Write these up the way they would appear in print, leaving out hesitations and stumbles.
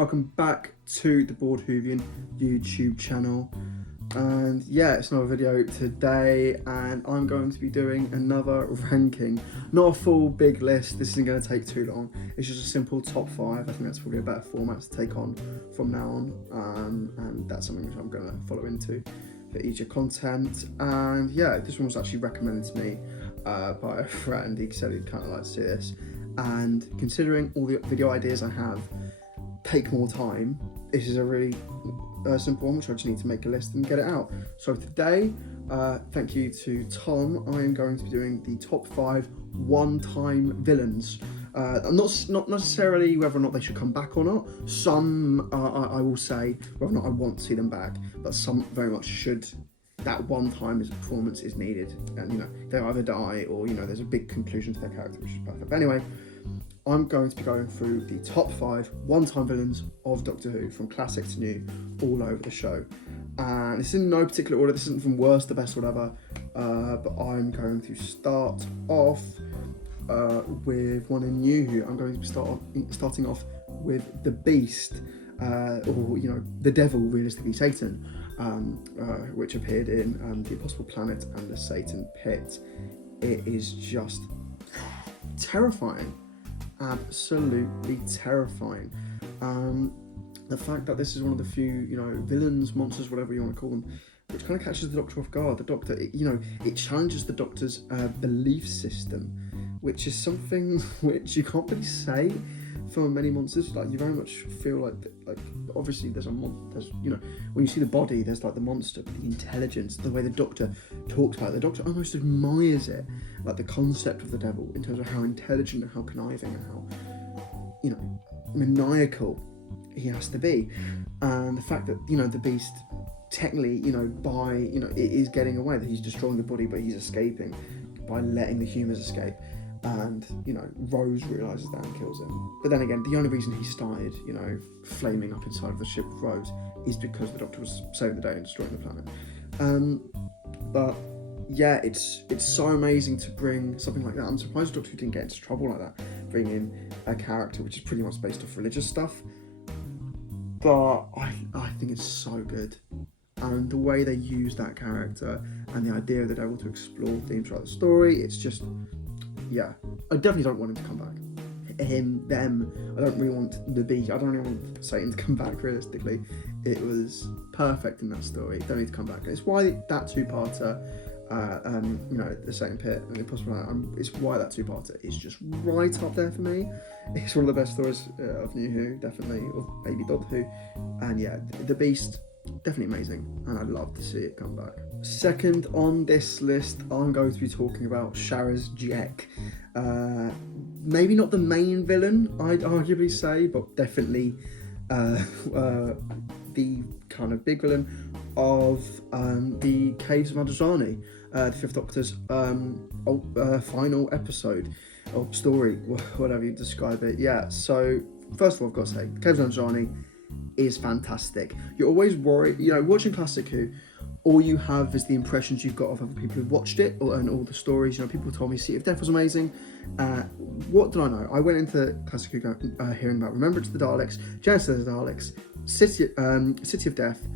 welcome back to the Bored Whovian YouTube channel. And yeah, it's another video today, and I'm going to be doing another ranking. Not a full big list, this isn't going to take too long. It's just a simple top 5. I think that's probably a better format to take on from now on, and that's something which I'm going to follow into for each of content. And yeah, this one was actually recommended to me by a friend. He said he'd kind of like to see this, and considering all the video ideas I have take more time, this is a really simple one, which I just need to make a list and get it out. So today, thank you to Tom, I am going to be doing the top 5 one-time villains. Not necessarily whether or not they should come back or not. Some I will say whether or not I want to see them back, but some very much should. That one time performance is needed, and they either die or there's a big conclusion to their character, which is perfect. But anyway, I'm going to be going through the top 5 one-time villains of Doctor Who, from classic to new, all over the show. And it's in no particular order. This isn't from worst to best, whatever. But I'm going to start off with one in New Who. I'm going to be starting off with the Beast, or the Devil, realistically Satan, which appeared in the Impossible Planet and the Satan Pit. It is just terrifying. Absolutely terrifying. The fact that this is one of the few, villains, monsters, whatever you want to call them, which kind of catches the Doctor off guard. The Doctor, it challenges the Doctor's belief system, which is something which you can't really say for many monsters. Like, you very much feel like obviously there's when you see the body, there's like the monster, but the intelligence, the way the Doctor talks about it, the Doctor almost admires it, like the concept of the devil, in terms of how intelligent and how conniving and how maniacal he has to be. And the fact that the Beast technically it is getting away, that he's destroying the body but he's escaping by letting the humans escape. And Rose realises that and kills him. But then again, the only reason he started flaming up inside of the ship with Rose is because the Doctor was saving the day and destroying the planet. But yeah, it's so amazing to bring something like that. I'm surprised Doctor Who didn't get into trouble like that, bring in a character which is pretty much based off religious stuff. But I think it's so good, and the way they use that character and the idea of the devil to explore themes throughout the story, it's just, yeah, I definitely don't want him to come back. Them, I don't really want the Beast, I don't really want Satan to come back, realistically. It was perfect in that story, don't need to come back. It's why that two-parter, the Satan Pit and the Impossible Planet, it's why that two-parter is just right up there for me. It's one of the best stories of New Who, definitely, of maybe Doctor Who. And yeah, the Beast, definitely amazing, and I'd love to see it come back. Second on this list, I'm going to be talking about Sharaz-Jek. Maybe not the main villain, I'd arguably say, but definitely the kind of big villain of the Caves of Madrozani, the Fifth Doctor's final episode or story, whatever you describe it. Yeah, so first of all, I've got to say, Caves of Madrozani is fantastic. You're always worried, watching Classic Who, all you have is the impressions you've got of other people who've watched it, and all the stories. People told me Seat of Death was amazing. What did I know? I went into Classic Who hearing about Remembrance of the Daleks, Genesis of the Daleks, City of Death,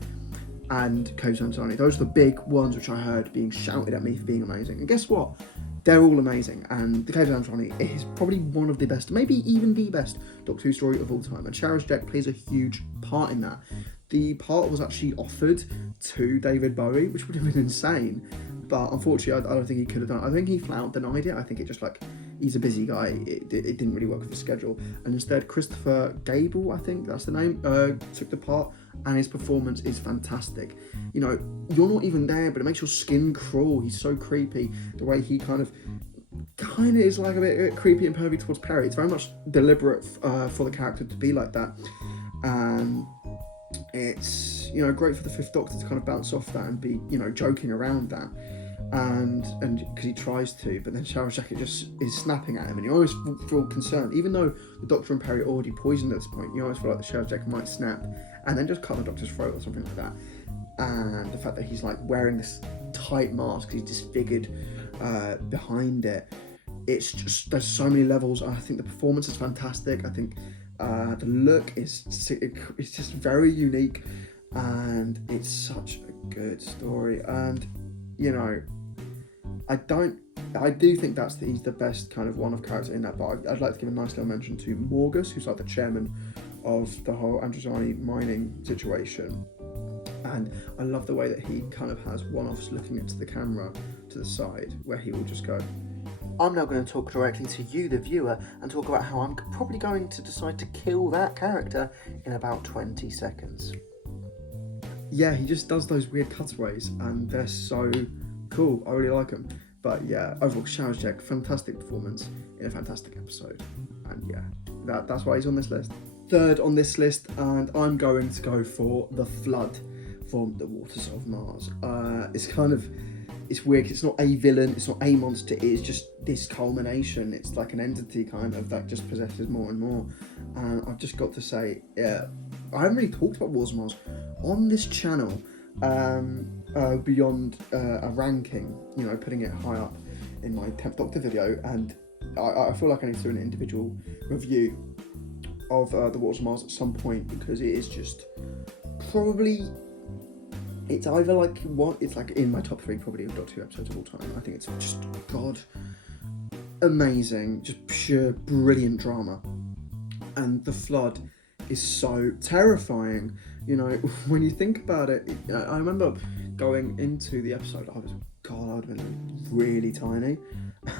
and Caves of Madrozani. Those are the big ones which I heard being shouted at me for being amazing. And guess what? They're all amazing, and the Caves of Madrozani is probably one of the best, maybe even the best Doctor Who story of all time, and Sharaz-Jek plays a huge part in that. The part was actually offered to David Bowie, which would have been insane, but unfortunately I don't think he could have done it. I think he flat out denied it. I think it just he's a busy guy, it didn't really work with the schedule, and instead Christopher Gable, I think that's the name, took the part, and his performance is fantastic. You're not even there, but it makes your skin crawl. He's so creepy, the way he kind of is like a bit creepy and pervy towards Perry. It's very much deliberate for the character to be like that, and it's great for the Fifth Doctor to kind of bounce off that and be joking around that, and because he tries to, but then Sharaz-Jek just is snapping at him, and you always feel concerned, even though the Doctor and Perry are already poisoned at this point. You always feel like the Sharaz-Jek might snap and then just cut the Doctor's throat or something like that. And the fact that he's wearing this tight mask, he's disfigured behind it, it's just, there's so many levels. I think the performance is fantastic. I think The look is it's just very unique, and it's such a good story. And you know, I do think he's the best kind of one-off character in that, but I'd like to give a nice little mention to Morgus, who's like the chairman of the whole Androzani mining situation. And I love the way that he kind of has one-offs looking into the camera to the side, where he will just go, I'm now going to talk directly to you, the viewer, and talk about how I'm probably going to decide to kill that character in about 20 seconds. Yeah, he just does those weird cutaways, and they're so cool. I really like them. But yeah, overall, Shazjek, fantastic performance in a fantastic episode. And yeah, that's why he's on this list. Third on this list, and I'm going to go for the Flood from the Waters of Mars. It's weird, 'cause it's not a villain, it's not a monster, it is just this culmination. It's like an entity kind of that just possesses more and more. And I've just got to say, yeah, I haven't really talked about Waters of Mars on this channel beyond a ranking, you know, putting it high up in my 10th Doctor video. And I feel like I need to do an individual review of the Waters of Mars at some point, because it is just probably, it's either like it's like in my top 3 probably of Doctor Who episodes of all time. I think it's just, God, amazing, just pure brilliant drama. And the Flood is so terrifying, you know, when you think about it. I remember going into the episode, I would have been really tiny.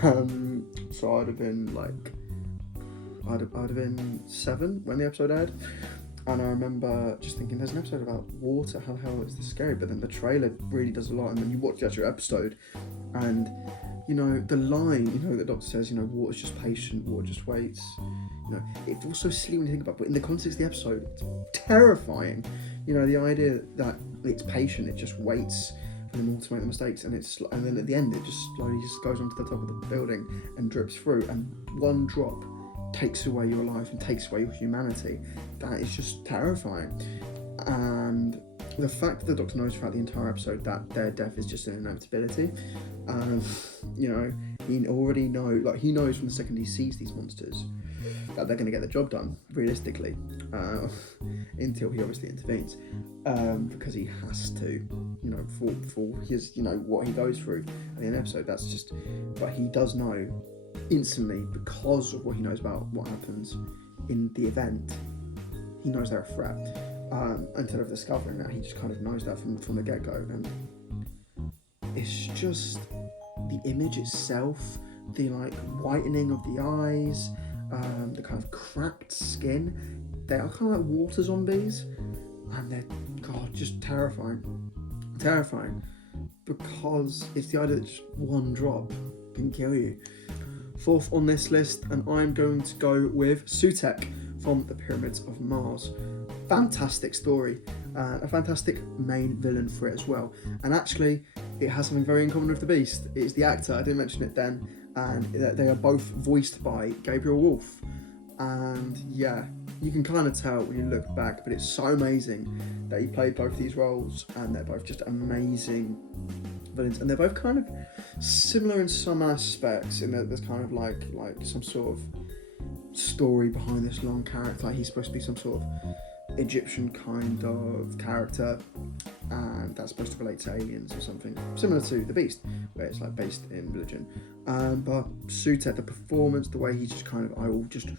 So I'd have been like, I'd have been 7 when the episode aired. And I remember just thinking, there's an episode about water, how the hell is this scary? But then the trailer really does a lot, and then you watch the actual episode, and you know, the line, you know, the Doctor says, you know, water's just patient, water just waits. You know, it feels so silly when you think about it, but in the context of the episode, it's terrifying. You know, the idea that it's patient, it just waits for them all to make the mistakes, and then at the end, it just slowly just goes onto the top of the building and drips through, and one drop takes away your life and takes away your humanity. That is just terrifying. And the fact that the Doctor knows throughout the entire episode that their death is just an inevitability, you know, he already he knows from the second he sees these monsters that they're going to get the job done, realistically, until he obviously intervenes, because he has to, you know, for his, you know, what he goes through in an episode. That's just, but he does know instantly, because of what he knows about what happens in the event. He knows they're a threat, instead of discovering that. He just kind of knows that from the get-go. And it's just the image itself, the like whitening of the eyes, the kind of cracked skin. They are kind of like water zombies, and they're, God, just terrifying, because it's the idea that just one drop can kill you. Fourth on this list, and I'm going to go with Sutekh from the Pyramids of Mars. Fantastic story, a fantastic main villain for it as well. And actually, it has something very in common with the Beast. It's the actor, I didn't mention it then, and they are both voiced by Gabriel Wolfe. And yeah, you can kind of tell when you look back, but it's so amazing that he played both these roles, and they're both just amazing villains, and they're both kind of similar in some aspects, in that there's kind of like some sort of story behind this long character. Like, he's supposed to be some sort of Egyptian kind of character, and that's supposed to relate to aliens or something, similar to the Beast, where it's like based in religion. But Sutekh, the performance, the way he's just kind of, I will just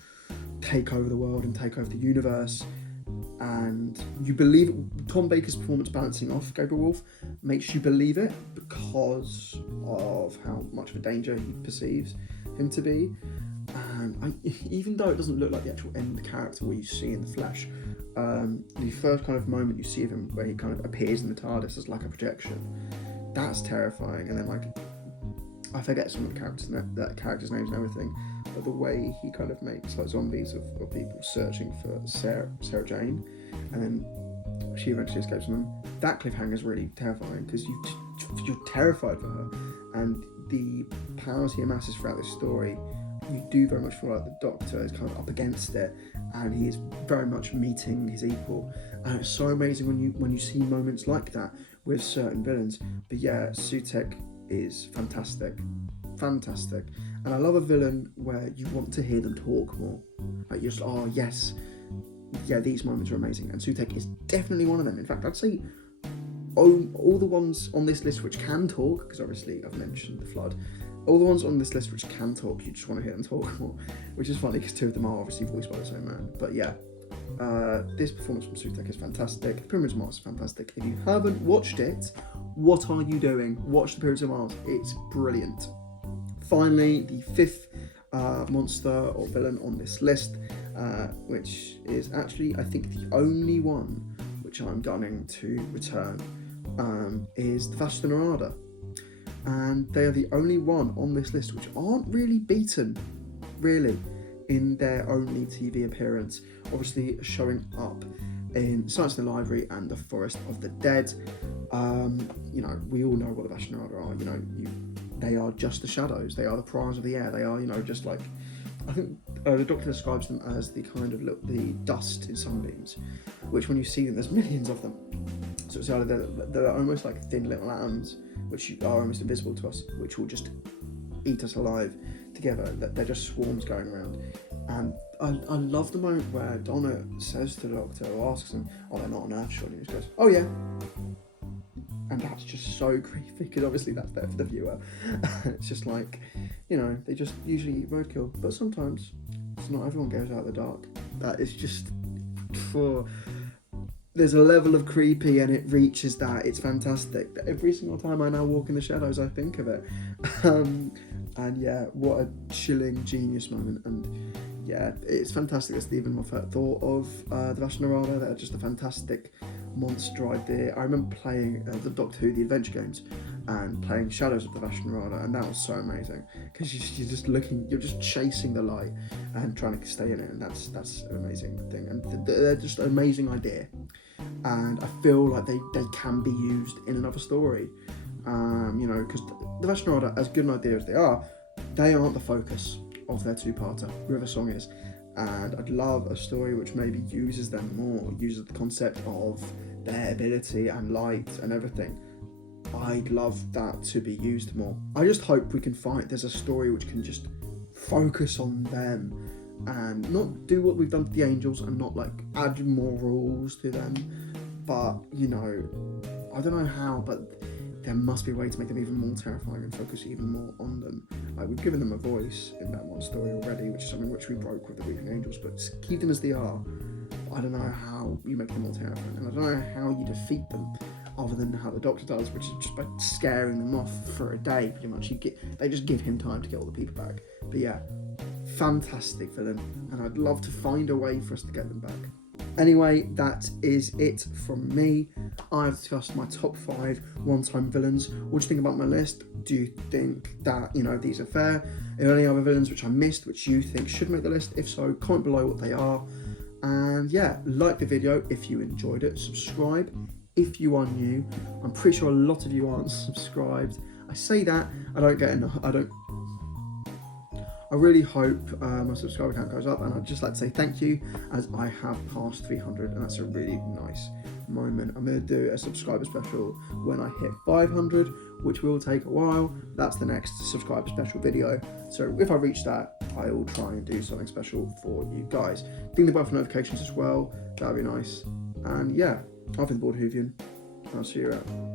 take over the world and take over the universe, and you believe it. Tom Baker's performance balancing off Gabriel Wolfe makes you believe it, because of how much of a danger he perceives him to be. And even though it doesn't look like the actual end character where you see in the flesh, the first kind of moment you see of him where he kind of appears in the TARDIS as like a projection, that's terrifying. And then like, I forget some of the characters' names and everything, but the way he kind of makes like zombies of people searching for Sarah Jane, and then she eventually escapes from them. That cliffhanger is really terrifying, because you're terrified for her, and the powers he amasses throughout this story, you do very much feel like the Doctor is kind of up against it, and he is very much meeting his equal. And it's so amazing when you see moments like that with certain villains. But yeah, Sutekh is fantastic. Fantastic. And I love a villain where you want to hear them talk more. Like you're just, oh yes, yeah, these moments are amazing. And Sutek is definitely one of them. In fact, I'd say all the ones on this list which can talk, because obviously I've mentioned the Flood, all the ones on this list which can talk, you just want to hear them talk more, which is funny because two of them are obviously voiced by the same man. But yeah, this performance from Sutek is fantastic. The Pyramids of Mars is fantastic. If you haven't watched it, what are you doing? Watch the Pyramids of Mars. It's brilliant. Finally, the fifth monster or villain on this list, which is actually, I think, the only one which I'm gunning to return, is the Vashta Nerada. And they are the only one on this list which aren't really beaten, really, in their only TV appearance. Obviously showing up in Silence in the Library and the Forest of the Dead. You know, we all know what the Vashta Nerada are. You know, they are just the shadows. They are the pariahs of the air. They are, you know, just like, I think the Doctor describes them as the kind of the dust in sunbeams, which when you see them, there's millions of them. So it's either they're almost like thin little atoms, which are almost invisible to us, which will just eat us alive together. They're just swarms going around. And I love the moment where Donna says to the Doctor, or asks him, oh, they're not on Earth, surely? And he just goes, oh yeah. And that's just so creepy, because obviously that's there for the viewer. It's just like, you know, they just usually eat roadkill, but sometimes it's not everyone goes out of the dark. That is just there's a level of creepy and it reaches that. It's fantastic. Every single time I now walk in the shadows, I think of it. And yeah, what a chilling genius moment. And yeah, it's fantastic. That's the even more thought of the Vashta Nerada. They're just a fantastic monster idea. I remember playing the Doctor Who, the Adventure games, and playing Shadows of the Vashta Nerada, and that was so amazing because you're just looking, you're just chasing the light and trying to stay in it, and that's an amazing thing. And they're just an amazing idea, and I feel like they can be used in another story. You know, because the Vashta Nerada, as good an idea as they aren't the focus of their two-parter. River Song is. And I'd love a story which maybe uses them more, uses the concept of their ability and light and everything. I'd love that to be used more. I just hope we can find there's a story which can just focus on them and not do what we've done to the angels and not like add more rules to them. But, you know, I don't know how, but there must be a way to make them even more terrifying and focus even more on them. Like, we've given them a voice in that one story already, which is something which we broke with the Weeping Angels, but keep them as they are. I don't know how you make them more terrifying, and I don't know how you defeat them other than how the Doctor does, which is just by scaring them off for a day, pretty much. They just give him time to get all the people back. But yeah, fantastic villain, and I'd love to find a way for us to get them back. Anyway, that is it from me. I've discussed my top 5 one-time villains. What do you think about my list? Do you think that, you know, these are fair? Are there any other villains which I missed which you think should make the list? If so, comment below what they are. And yeah, like the video if you enjoyed it. Subscribe if you are new. I'm pretty sure a lot of you aren't subscribed. I say that, I don't get enough. I really hope my subscriber count goes up, and I'd just like to say thank you as I have passed 300, and that's a really nice moment. I'm going to do a subscriber special when I hit 500, which will take a while. That's the next subscriber special video. So if I reach that, I will try and do something special for you guys. Ding the bell for notifications as well. That'd be nice. And yeah, I've been the Bored Whovian. I'll see you around.